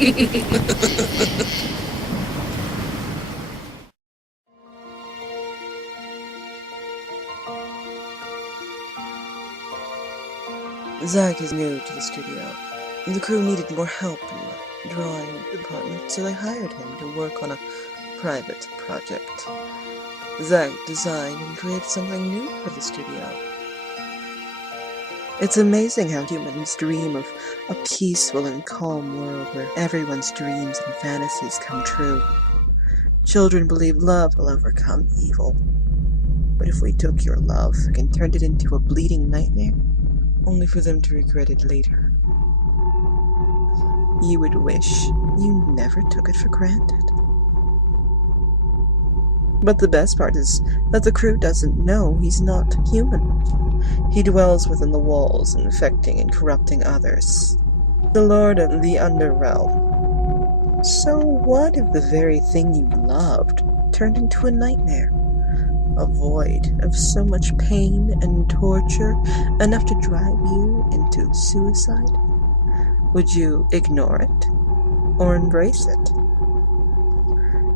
Zach is new to the studio. The crew needed more help in the drawing department, so they hired him to work on a private project. Zach designed and created something new for the studio. It's amazing how humans dream of a peaceful and calm world where everyone's dreams and fantasies come true. Children believe love will overcome evil. But if we took your love and turned it into a bleeding nightmare, only for them to regret it later, you would wish you never took it for granted. But the best part is that the crew doesn't know he's not human. He dwells within the walls, infecting and corrupting others. The Lord of the Underrealm. So what if the very thing you loved turned into a nightmare? A void of so much pain and torture, enough to drive you into suicide? Would you ignore it, or embrace it?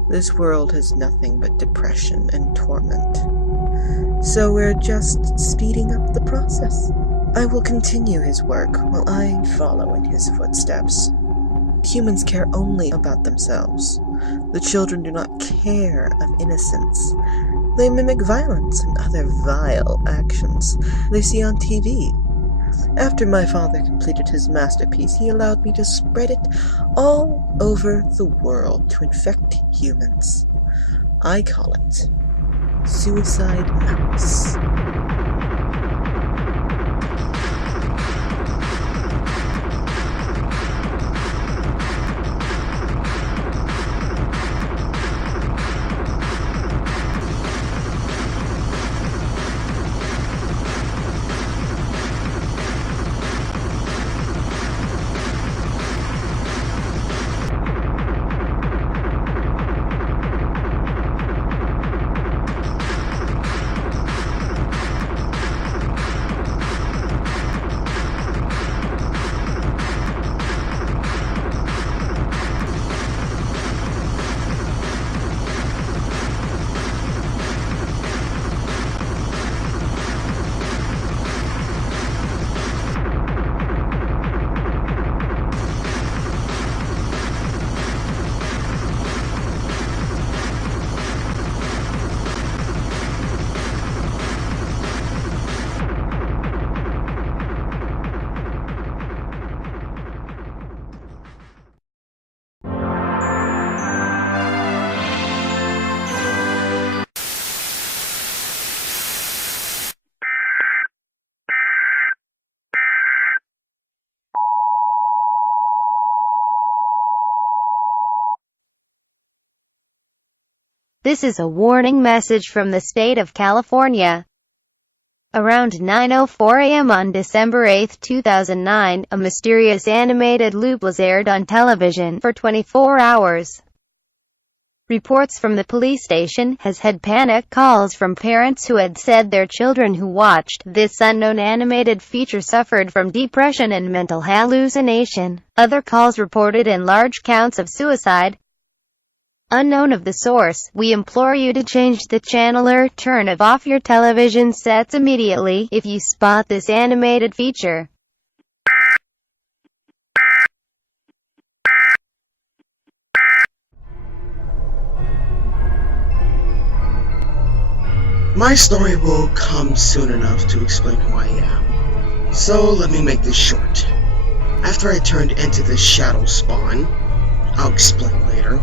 This world has nothing but depression and torment. So we're just speeding up the process. I will continue his work while I follow in his footsteps. Humans care only about themselves. The children do not care of innocence. They mimic violence and other vile actions they see on TV. After my father completed his masterpiece, he allowed me to spread it all over the world to infect humans. I call it Suicide Mouse. This is a warning message from the state of California. Around 9:04 a.m. on December 8, 2009, a mysterious animated loop was aired on television for 24 hours. Reports from the police station has had panic calls from parents who had said their children who watched this unknown animated feature suffered from depression and mental hallucination. Other calls reported large counts of suicide. Unknown of the source, we implore you to change the channel or turn off your television sets immediately if you spot this animated feature. My story will come soon enough to explain who I am, so let me make this short. After I turned into this shadow spawn, I'll explain later,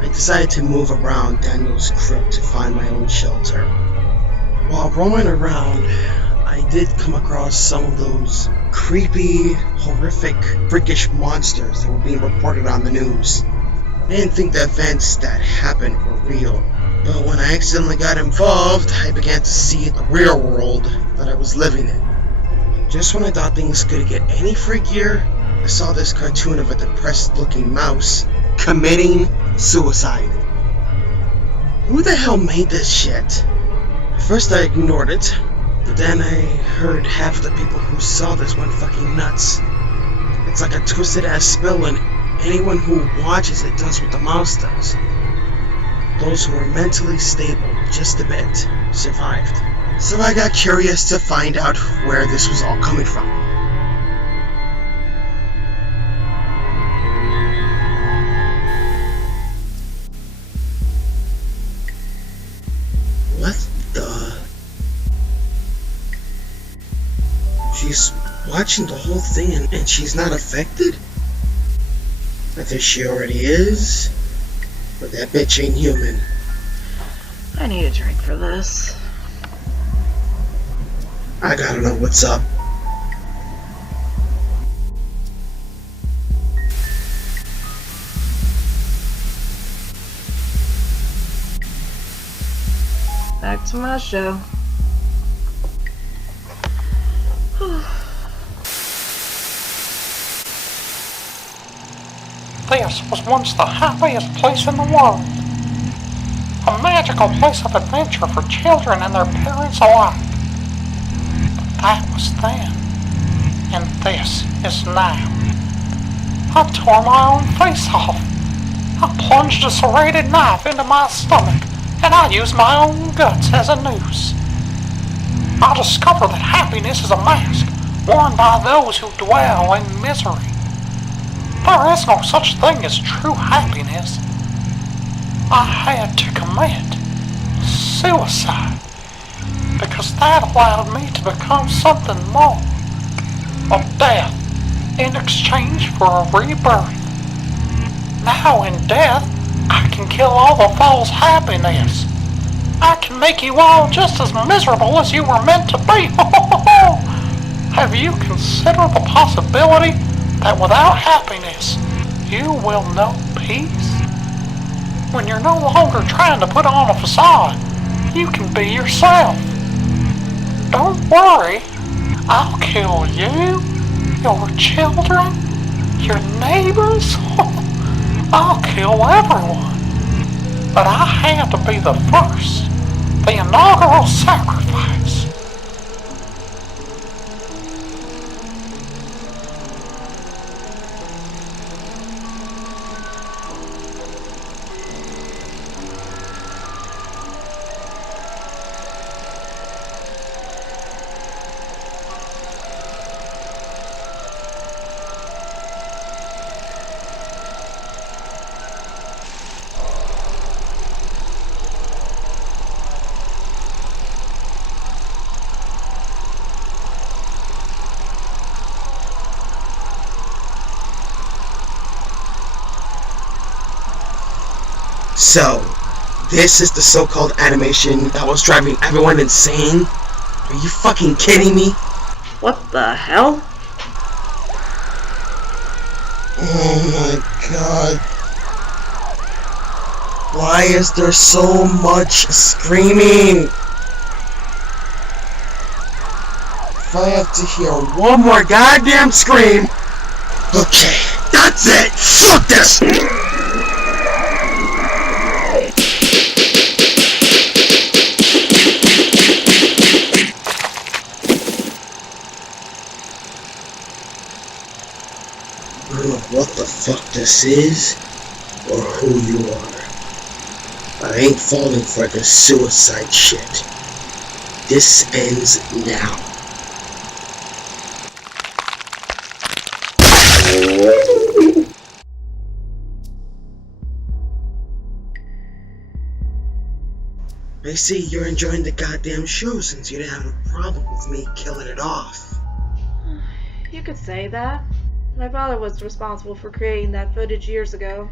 I decided to move around Daniel's crypt to find my own shelter. While roaming around, I did come across some of those creepy, horrific, freakish monsters that were being reported on the news. I didn't think the events that happened were real, but when I accidentally got involved, I began to see the real world that I was living in. Just when I thought things could get any freakier, I saw this cartoon of a depressed-looking mouse committing suicide. Who the hell made this shit? At first I ignored it, but then I heard half of the people who saw this went fucking nuts. It's like a twisted ass spell and Anyone who watches it does what the mouse does. Those who are mentally stable just a bit survived. So I got curious to find out where this was all coming from. What the? She's watching the whole thing and she's not affected? I think she already is. But that bitch ain't human. I need a drink for this. I gotta know what's up. Back to my show. This was once the happiest place in the world. A magical place of adventure for children and their parents alike. But that was then, and this is now. I tore my own face off. I plunged a serrated knife into my stomach, and I used my own guts as a noose. I discovered that happiness is a mask worn by those who dwell in misery. There is no such thing as true happiness. I had to commit suicide because that allowed me to become something more. A death in exchange for a rebirth. Now in death, I can kill all the false happiness. I can make you all just as miserable as you were meant to be. Have you considered the possibility that without happiness, you will know peace? When you're no longer trying to put on a facade, you can be yourself. Don't worry, I'll kill you, your children, your neighbors. I'll kill everyone. But I had to be the first, the inaugural sacrifice. So, this is the so-called animation that was driving everyone insane? Are you fucking kidding me? What the hell? Oh my god. Why is there so much screaming? If I have to hear one more goddamn scream... Okay, that's it! Fuck this! I don't know what the fuck this is, or who you are, but I ain't falling for this suicide shit. This ends now. I see you're enjoying the goddamn show since you didn't have a problem with me killing it off. You could say that. My father was responsible for creating that footage years ago,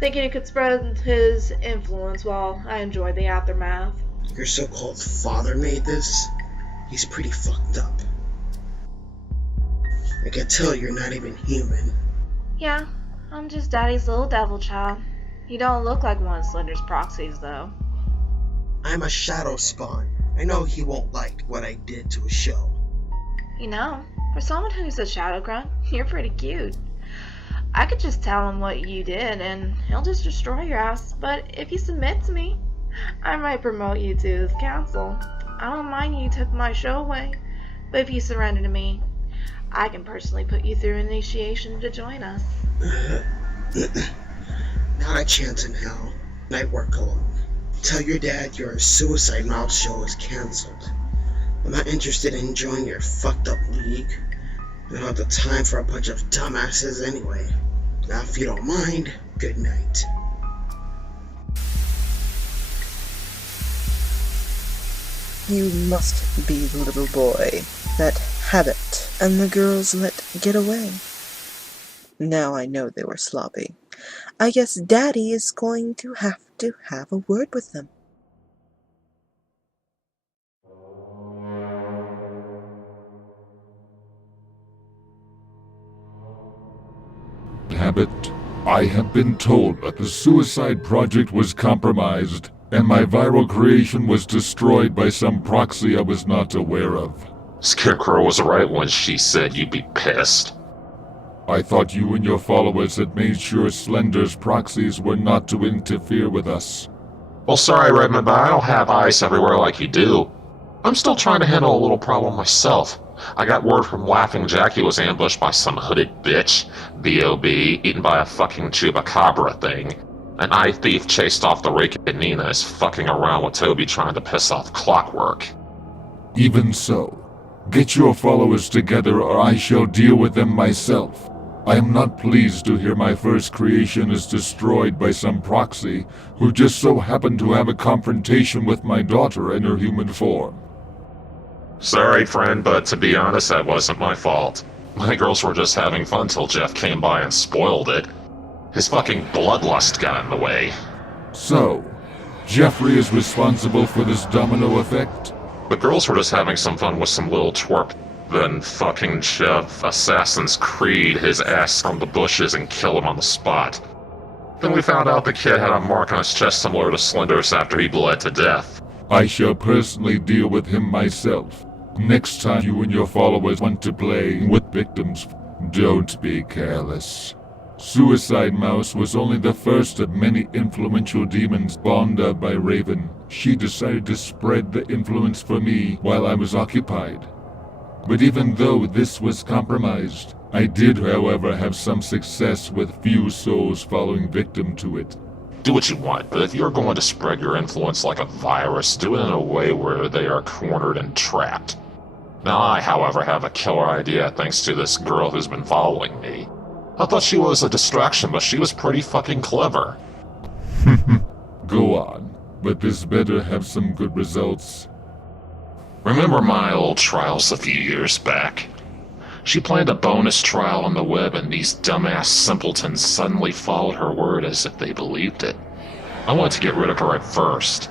thinking he could spread his influence while I enjoyed the aftermath. Your so-called father made this? He's pretty fucked up. I can tell you're not even human. Yeah, I'm just Daddy's little devil child. You don't look like one of Slender's proxies, though. I'm a shadow spawn. I know he won't like what I did to his show. You know, for someone who's a shadow grunt, you're pretty cute. I could just tell him what you did, and he'll just destroy your ass. But if you submit to me, I might promote you to his council. I don't mind you took my show away, but if you surrender to me, I can personally put you through initiation to join us. Not a chance in hell. I work alone. Tell your dad your Suicide Mouse show is cancelled. I'm not interested in joining your fucked up league. I don't have the time for a bunch of dumbasses anyway. Now, if you don't mind, good night. You must be the little boy that Habit and the girls let get away. Now I know they were sloppy. I guess Daddy is going to have a word with them. Habit, I have been told that the suicide project was compromised, and my viral creation was destroyed by some proxy I was not aware of. Scarecrow was right when she said you'd be pissed. I thought you and your followers had made sure Slender's proxies were not to interfere with us. Well, sorry, Redmond, but I don't have eyes everywhere like you do. I'm still trying to handle a little problem myself. I got word from Laughing Jackie was ambushed by some hooded bitch, B.O.B., eaten by a fucking chupacabra thing. An eye thief chased off the rake and Nina is fucking around with Toby trying to piss off Clockwork. Even so, get your followers together or I shall deal with them myself. I am not pleased to hear my first creation is destroyed by some proxy who just so happened to have a confrontation with my daughter in her human form. Sorry, friend, but to be honest, that wasn't my fault. My girls were just having fun till Jeff came by and spoiled it. His fucking bloodlust got in the way. So, Jeffrey is responsible for this domino effect? The girls were just having some fun with some little twerp. Then fucking Jeff Assassin's Creed his ass from the bushes and kill him on the spot. Then we found out the kid had a mark on his chest similar to Slender's after he bled to death. I shall personally deal with him myself. Next time you and your followers want to play with victims, don't be careless. Suicide Mouse was only the first of many influential demons spawned up by Raven. She decided to spread the influence for me while I was occupied. But even though this was compromised, I did, however, have some success with few souls falling victim to it. Do what you want, but if you're going to spread your influence like a virus, do it in a way where they are cornered and trapped. Now I, however, have a killer idea thanks to this girl who's been following me. I thought she was a distraction, but she was pretty fucking clever. Go on, but this better have some good results. Remember my old trials a few years back? She planned a bonus trial on the web and these dumbass simpletons suddenly followed her word as if they believed it. I wanted to get rid of her at first,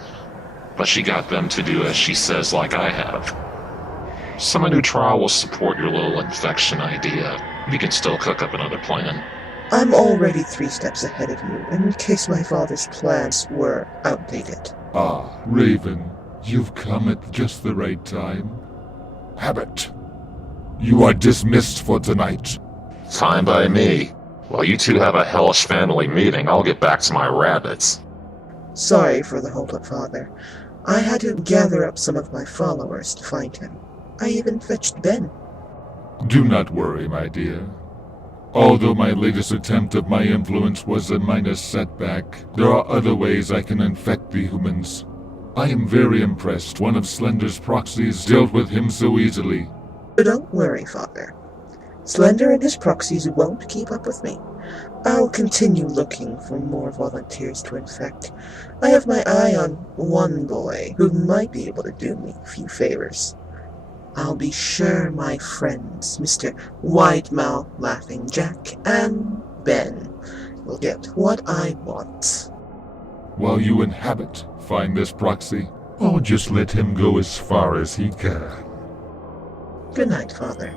but she got them to do as she says like I have. So my new trial will support your little infection idea. We can still cook up another plan. I'm already 3 steps ahead of you, in case my father's plans were outdated. Ah, Raven, you've come at just the right time. Habit, you are dismissed for tonight. Fine by me. While you two have a hellish family meeting, I'll get back to my rabbits. Sorry for the holdup, Father. I had to gather up some of my followers to find him. I even fetched Ben. Do not worry, my dear. Although my latest attempt of my influence was a minor setback, there are other ways I can infect the humans. I am very impressed one of Slender's proxies dealt with him so easily. But don't worry, Father. Slender and his proxies won't keep up with me. I'll continue looking for more volunteers to infect. I have my eye on one boy who might be able to do me a few favors. I'll be sure my friends, Mr. Widemouth Laughing Jack and Ben, will get what I want. While you and Habit find this proxy, I'll just let him go as far as he can. Good night, Father.